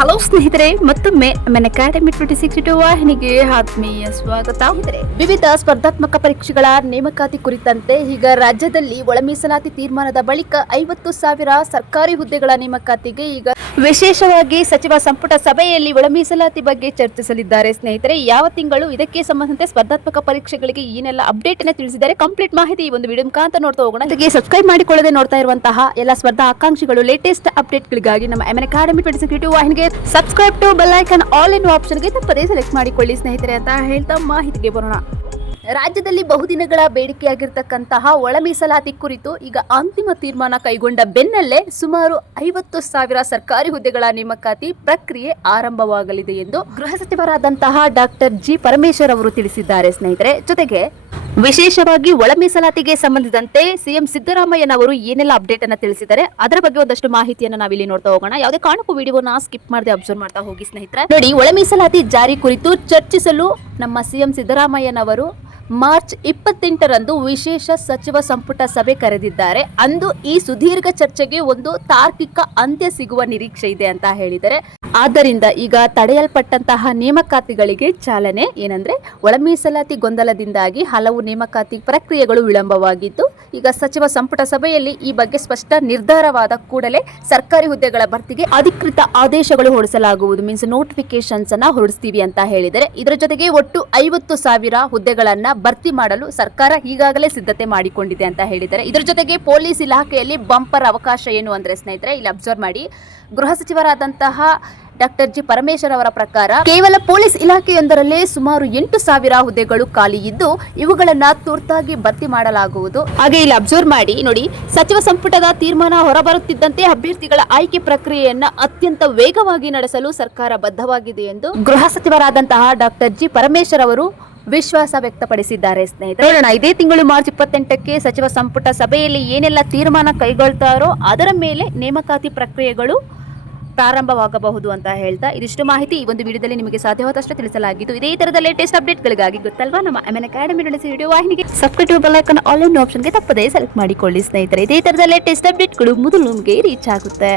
Hello ಸ್ನೇಹಿತರೆ, ಮತ್ತೊಮ್ಮೆ Mn Academy 2062 ವಾಹಿನಿಗೆ ಆತ್ಮೀಯ ಸ್ವಾಗತ. ವಿವಿಧ ಸ್ಪರ್ಧಾತ್ಮಕ ಪರೀಕ್ಷೆಗಳ ನೇಮಕಾತಿ ಕುರಿತಂತೆ ಈಗ ರಾಜ್ಯದಲ್ಲಿ ಒಳ ಮೀಸಲಾತಿ ತೀರ್ಮಾನದ ಬಳಿಕ 50,000 ಸರ್ಕಾರಿ ಹುದ್ದೆಗಳ ನೇಮಕಾತಿಗೆ ಈಗ ವಿಶೇಷವಾಗಿ ಸಚಿವ ಸಂಪುಟ ಸಭೆಯಲ್ಲಿ ಒಳ ಮೀಸಲಾತಿ ಬಗ್ಗೆ ಚರ್ಚಿಸಲಿದ್ದಾರೆ. ಸ್ನೇಹಿತರೆ, ಯಾವ ತಿಂಗಳು ಇದಕ್ಕೆ ಸಂಬಂಧಂತೆ ಸ್ಪರ್ಧಾತ್ಮಕ ಪರೀಕ್ಷೆಗಳಿಗೆ ಏನೆಲ್ಲ ಅಪ್ಡೇಟ್ ಅನ್ನು ತಿಳಿಸಿದ್ದಾರೆ, ಕಂಪ್ಲೀಟ್ ಮಾಹಿತಿ ಈ ಒಂದು ವಿಡಿಯೋ ಮುಖಾಂತರ ನೋಡ್ತಾ ಹೋಗೋಣ. ಇದಕ್ಕೆ ಸಬ್ಸ್ಕ್ರೈಬ್ ಮಾಡಿಕೊಳ್ಳದೆ ನೋಡ್ತಾ ಇರುವಂತಹ ಎಲ್ಲ ಸ್ಪರ್ಧಾ ಆಕಾಂಕ್ಷಿಗಳು ಲೇಟೆಸ್ಟ್ ಅಪ್ಡೇಟ್ಗಳಿಗಾಗಿ ನಮ್ಮ ಎಮ್ಎನ್ ಅಕಾಡೆಮಿ 2062 ವಾಹಿನಿಗೆ subscribe to bell icon all in ಆಪ್ಷನ್ಗೆ ತಪ್ಪದೇ ಸೆಲೆಕ್ಟ್ ಮಾಡಿಕೊಳ್ಳಿ ಸ್ನೇಹಿತರೆ ಅಂತ ಹೇಳ್ತಾ ಮಾಹಿತಿಗೆ ಬರೋಣ. ರಾಜ್ಯದಲ್ಲಿ ಬಹುದಿನಗಳ ಬೇಡಿಕೆಯಾಗಿರ್ತಕ್ಕಂತಹ ಒಳ ಮೀಸಲಾತಿ ಕುರಿತು ಈಗ ಅಂತಿಮ ತೀರ್ಮಾನ ಕೈಗೊಂಡ ಬೆನ್ನಲ್ಲೇ ಸುಮಾರು 50,000 ಸರ್ಕಾರಿ ಹುದ್ದೆಗಳ ನೇಮಕಾತಿ ಪ್ರಕ್ರಿಯೆ ಆರಂಭವಾಗಲಿದೆ ಎಂದು ಗೃಹ ಸಚಿವರಾದಂತಹ ಡಾಕ್ಟರ್ ಜಿ ಪರಮೇಶ್ವರ್ ಅವರು ತಿಳಿಸಿದ್ದಾರೆ. ಸ್ನೇಹಿತರೆ, ಜೊತೆಗೆ ವಿಶೇಷವಾಗಿ ಒಳ ಮೀಸಲಾತಿಗೆ ಸಂಬಂಧಿಸಿದಂತೆ ಸಿಎಂ ಸಿದ್ದರಾಮಯ್ಯನವರು ಏನೆಲ್ಲ ಅಪ್ಡೇಟ್ ಅನ್ನು ತಿಳಿಸಿದ್ದಾರೆ ಅದರ ಬಗ್ಗೆ ಒಂದಷ್ಟು ಮಾಹಿತಿಯನ್ನು ನಾವಿಲ್ಲಿ ನೋಡ್ತಾ ಹೋಗೋಣ. ಯಾವುದೇ ಕಾರಣಕ್ಕೂ ವಿಡಿಯೋನ ಸ್ಕಿಪ್ ಮಾಡದೆ ಅಬ್ಸರ್ವ್ ಮಾಡ್ತಾ ಹೋಗಿ ಸ್ನೇಹಿತರೆ. ನೋಡಿ, ಒಳ ಮೀಸಲಾತಿ ಜಾರಿ ಕುರಿತು ಚರ್ಚಿಸಲು ನಮ್ಮ ಸಿಎಂ ಸಿದ್ದರಾಮಯ್ಯನವರು ಮಾರ್ಚ್ 28ರಂದು ವಿಶೇಷ ಸಚಿವ ಸಂಪುಟ ಸಭೆ ಕರೆದಿದ್ದಾರೆ. ಅಂದು ಈ ಸುದೀರ್ಘ ಚರ್ಚೆಗೆ ಒಂದು ತಾರ್ಕಿಕ ಅಂತ್ಯ ಸಿಗುವ ನಿರೀಕ್ಷೆ ಇದೆ ಅಂತ ಹೇಳಿದರೆ, ಆದ್ದರಿಂದ ಈಗ ತಡೆಯಲ್ಪಟ್ಟಂತಹ ನೇಮಕಾತಿಗಳಿಗೆ ಚಾಲನೆ. ಏನಂದ್ರೆ, ಒಳ ಮೀಸಲಾತಿ ಗೊಂದಲದಿಂದಾಗಿ ಹಲವು ನೇಮಕಾತಿ ಪ್ರಕ್ರಿಯೆಗಳು ವಿಳಂಬವಾಗಿದ್ದು, ಈಗ ಸಚಿವ ಸಂಪುಟ ಸಭೆಯಲ್ಲಿ ಈ ಬಗ್ಗೆ ಸ್ಪಷ್ಟ ನಿರ್ಧಾರವಾದ ಕೂಡಲೇ ಸರ್ಕಾರಿ ಹುದ್ದೆಗಳ ಭರ್ತಿಗೆ ಅಧಿಕೃತ ಆದೇಶಗಳು ಹೊರಡಿಸಲಾಗುವುದು, ಮೀನ್ಸ್ ನೋಟಿಫಿಕೇಶನ್ಸ್ ಅನ್ನ ಹೊರಡಿಸ್ತೀವಿ ಅಂತ ಹೇಳಿದರೆ, ಇದರ ಜೊತೆಗೆ ಒಟ್ಟು 50,000 ಹುದ್ದೆಗಳನ್ನ ಭರ್ತಿ ಮಾಡಲು ಸರ್ಕಾರ ಈಗಾಗಲೇ ಸಿದ್ಧತೆ ಮಾಡಿಕೊಂಡಿದೆ ಅಂತ ಹೇಳಿದ್ದಾರೆ. ಇದರ ಜೊತೆಗೆ ಪೊಲೀಸ್ ಇಲಾಖೆಯಲ್ಲಿ ಬಂಪರ್ ಅವಕಾಶ ಏನು ಅಂದ್ರೆ ಸ್ನೇಹಿತರೆ, ಇಲ್ಲಿ ಅಬ್ಸರ್ವ್ ಮಾಡಿ, ಗೃಹ ಸಚಿವರಾದಂತಹ ಡಾಕ್ಟರ್ ಜಿ ಪರಮೇಶ್ವರ್ ಅವರ ಪ್ರಕಾರ ಕೇವಲ ಪೊಲೀಸ್ ಇಲಾಖೆಯೊಂದರಲ್ಲೇ ಸುಮಾರು 8,000 ಹುದ್ದೆಗಳು ಖಾಲಿ ಇದ್ದು, ಇವುಗಳನ್ನ ತುರ್ತಾಗಿ ಭರ್ತಿ ಮಾಡಲಾಗುವುದು. ಹಾಗೆ ಇಲ್ಲಿ ಅಬ್ಸರ್ವ್ ಮಾಡಿ ನೋಡಿ, ಸಚಿವ ಸಂಪುಟದ ತೀರ್ಮಾನ ಹೊರಬರುತ್ತಿದ್ದಂತೆ ಅಭ್ಯರ್ಥಿಗಳ ಆಯ್ಕೆ ಪ್ರಕ್ರಿಯೆಯನ್ನ ಅತ್ಯಂತ ವೇಗವಾಗಿ ನಡೆಸಲು ಸರ್ಕಾರ ಬದ್ಧವಾಗಿದೆ ಎಂದು ಗೃಹ ಸಚಿವರಾದಂತಹ ಡಾಕ್ಟರ್ ಜಿ ಪರಮೇಶ್ವರ್ ಅವರು ವಿಶ್ವಾಸ ವ್ಯಕ್ತಪಡಿಸಿದ್ದಾರೆ. ಸ್ನೇಹಿತರೆ, ನೋಡೋಣ, ಇದೇ ತಿಂಗಳು ಮಾರ್ಚ್ 28ಕ್ಕೆ ಸಚಿವ ಸಂಪುಟ ಸಭೆಯಲ್ಲಿ ಏನೆಲ್ಲ ತೀರ್ಮಾನ ಕೈಗೊಳ್ತಾರೋ ಅದರ ಮೇಲೆ ನೇಮಕಾತಿ ಪ್ರಕ್ರಿಯೆಗಳು ಪ್ರಾರಂಭವಾಗಬಹುದು ಅಂತ ಹೇಳ್ತಾ ಇದಿಷ್ಟು ಮಾಹಿತಿ ಈ ಒಂದು ವಿಡಿಯೋದಲ್ಲಿ ನಿಮಗೆ ಸಾಧ್ಯವಾದಷ್ಟು ತಿಳಿಸಲಾಗಿದ್ದು. ಇದೇ ತರದ ಲೇಟೆಸ್ಟ್ ಅಪ್ಡೇಟ್ಗಳಿಗಾಗಿ ಗೊತ್ತಲ್ವಾ, ನಮ್ಮ ಎಮ್ಎನ್ ಅಕಾಡೆಮಿ ವಿಡಿಯೋ ವಾಹಿನಿಗೆ subscribe bell icon all in ಆಪ್ಷನ್ಗೆ ತಪ್ಪದೇ ಸೆಲೆಕ್ಟ್ ಮಾಡಿಕೊಳ್ಳಿ ಸ್ನೇಹಿತರೆ. ಇದೇ ತರದ ಲೇಟೆಸ್ಟ್ ಅಪ್ಡೇಟ್ಗಳು ಮೊದಲು ನಿಮಗೆ ರೀಚ್ ಆಗುತ್ತೆ.